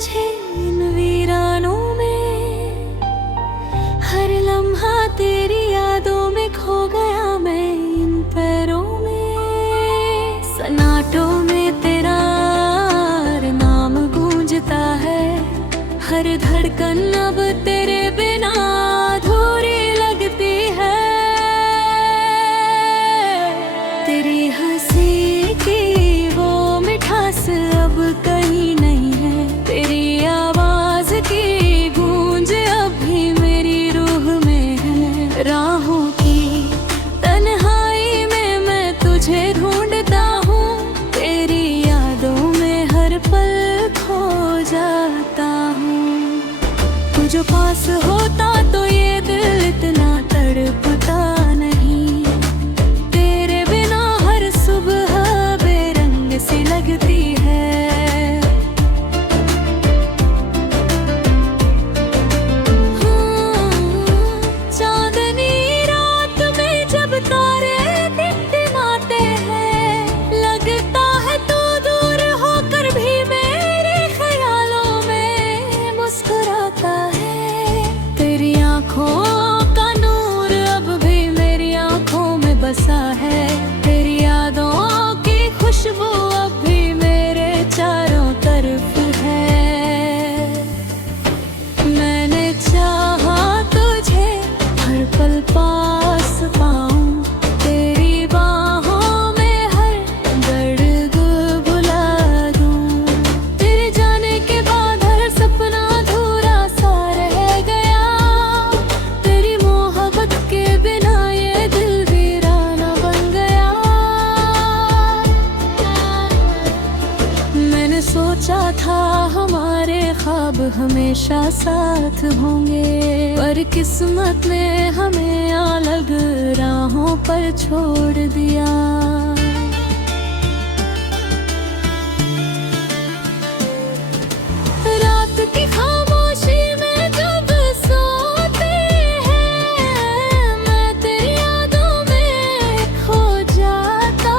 तुझे इन वीरानों में, हर लम्हा तेरी यादों में खो गया मैं इन पैरों में। सन्नाटों में तेरा नाम गूंजता है, हर धड़कन अब तेरे बिना अधूरी लगती है। तेरी हंसी की वो मिठास अब कहीं नहीं है, तेरी आवाज की गूंज अब भी मेरी रूह में है। राहों की तन्हाई में मैं तुझे ढूंढता हूँ, तेरी यादों में हर पल खो जाता हूँ। तू जो पास होता तो ये दिल इतना तड़पता नहीं, तेरे बिना हर सुबह बेरंग सी लगती है। चांदनी रात में जब तारे टिमटिमाते हैं, लगता है तू दूर होकर भी मेरे ख्यालों में मुस्कुराता है। तेरी आँखों का नूर अब भी मेरी आँखों में बसा है, तेरी यादों की खुशबू अब भी मेरे चारों तरफ है। मैंने चाहा तुझे हर पल पास पाऊं, तेरी बाहों में हर दर्द भुला दूं। तेरे जाने के बाद हर सपना अधूरा सा रह गया, तेरी मोहब्बत के बिना ये दिल वीराना बन गया। मैंने सोचा था हमारे ख्वाब हमेशा साथ होंगे, पर किस्मत ने हमें अलग राहों पर छोड़ दिया। रात की खामोशी में जब सोते हैं, मैं तेरी यादों में खो जाता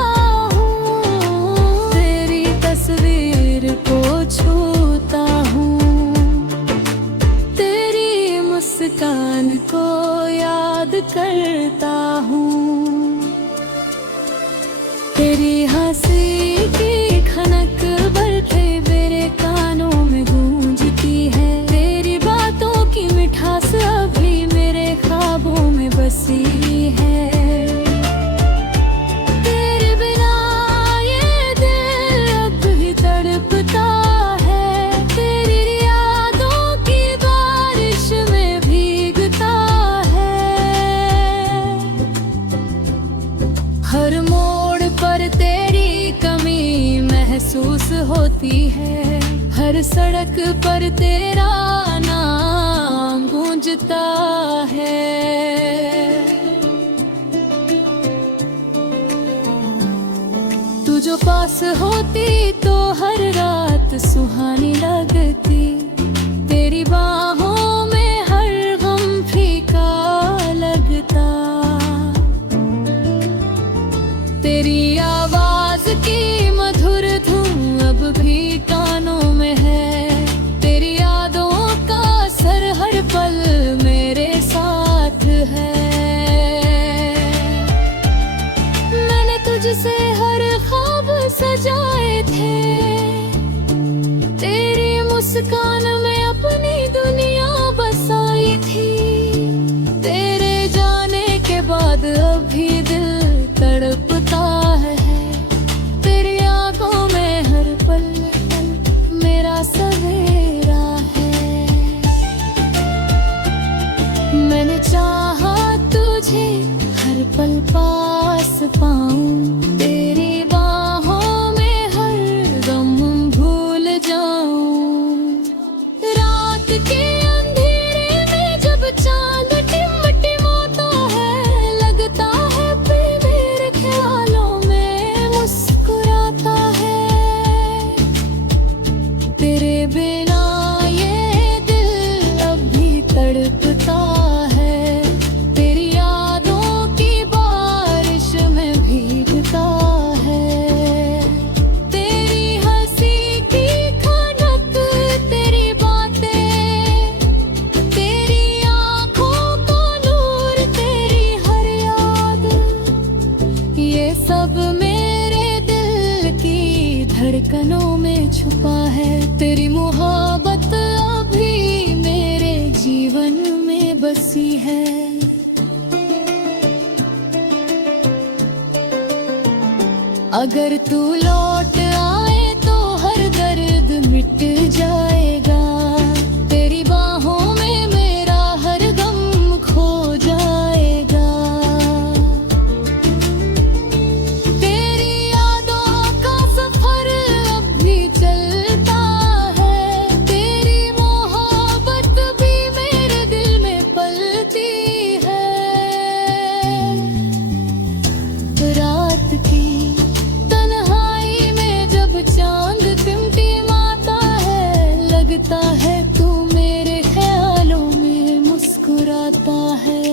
हूँ। तेरी तस्वीर को छूता हूँ, तेरी मुस्कान को याद करता हूँ। तेरी हंसी की खनक बल्कि मेरे कानों में गूंजती है, तेरी बातों की मिठास अभी मेरे ख्वाबों में बसी है। तेरे बिना ये दिल अब भी तड़पता है, तेरी यादों की बारिश में भीगता है। हर मोड़ पर तेरी कमी महसूस होती है, हर सड़क पर तेरा नाम गूंजता है। तू जो पास होती तो हर रात सुहानी लगती, तेरी बाहों में हर गम फीका लगता। तेरी आवाज की मधुर धुन अब भी कानों में है, तेरी यादों का असर हर पल मेरे साथ है। मैंने तुझसे हर ख्वाब सजाए थे, तेरी मुस्कान में अपनी दुनिया बसाई थी। तेरे जाने के बाद अभी दिल तड़पता है, तेरी आँखों में हर पल पल मेरा सवेरा है। मैंने चाहा तुझे हर पल पास पाऊं, तेरी बाहों में हर गम भूल जाऊं। रात के अंधेरे में जब चांद टिमटिमाता है, लगता है फिर मेरे ख्यालों में मुस्कुराता है। तेरे बिना ये दिल अब भी तड़पता है, तेरी यादों की बारिश में भीगता है। तेरी हंसी की खनक तेरी तेरी मोहब्बत अभी मेरे जीवन में बसी है। अगर तू लौट आए तो हर दर्द मिट जाएगा। तेरी बाहों में मेरा हर गम खो जाएगा। तेरी यादों का सफर अब भी चलता है। तेरी मोहब्बत भी मेरे दिल में पलती है। रात की चांद टिमटिमाता है, लगता है तू मेरे ख्यालों में मुस्कुराता है।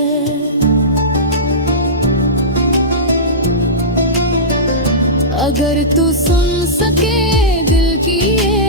अगर तू सुन सके दिल की ये